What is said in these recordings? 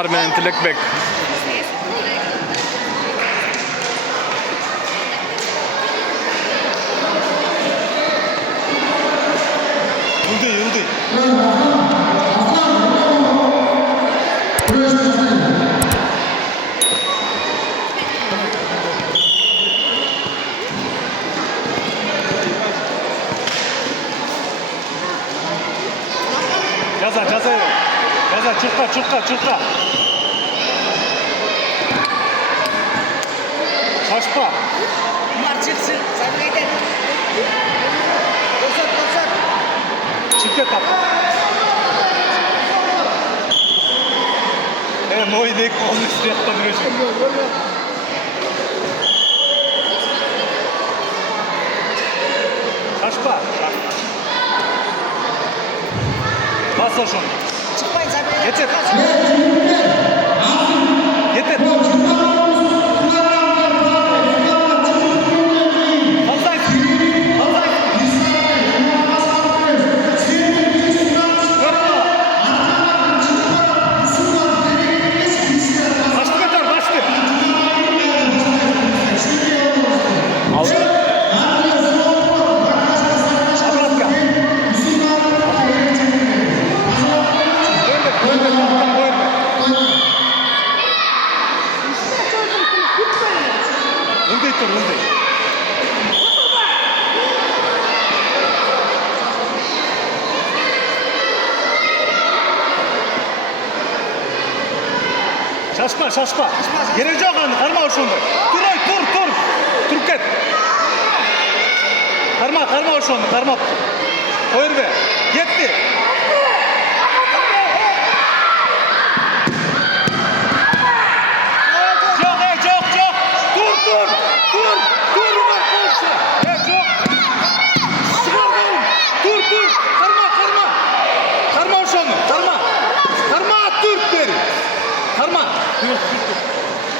Omar менен Тилекбек. Ылдый. Жаза, чурка. Шашпа. Марчиксы, забейден. Көрсөт. Чипке тап. Мой дек қолын істеяқтан үрежім. Шашпа. Бас ошон. Çıkmayın, забейден. Yeter. Ылдый. Шашпа. Керек жоқ аны, қарма ошонда. Тур. Туруп кет. Қарма ошонда, қармапты. Қойырбе. Кетті.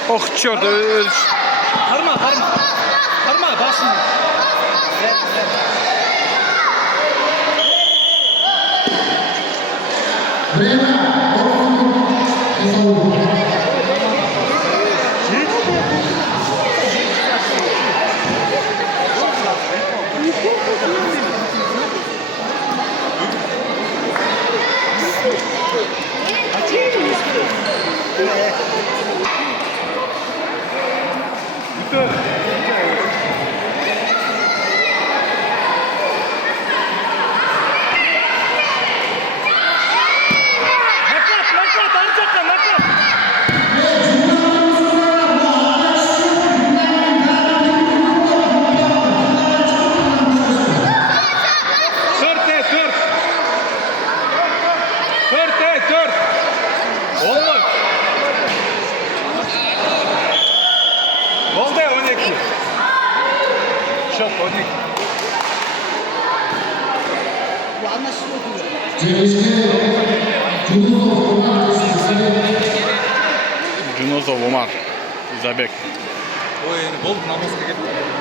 Ох, черт. Қарма, басын. Жунозов Омар, Забек. Ой, болды намазға кетті.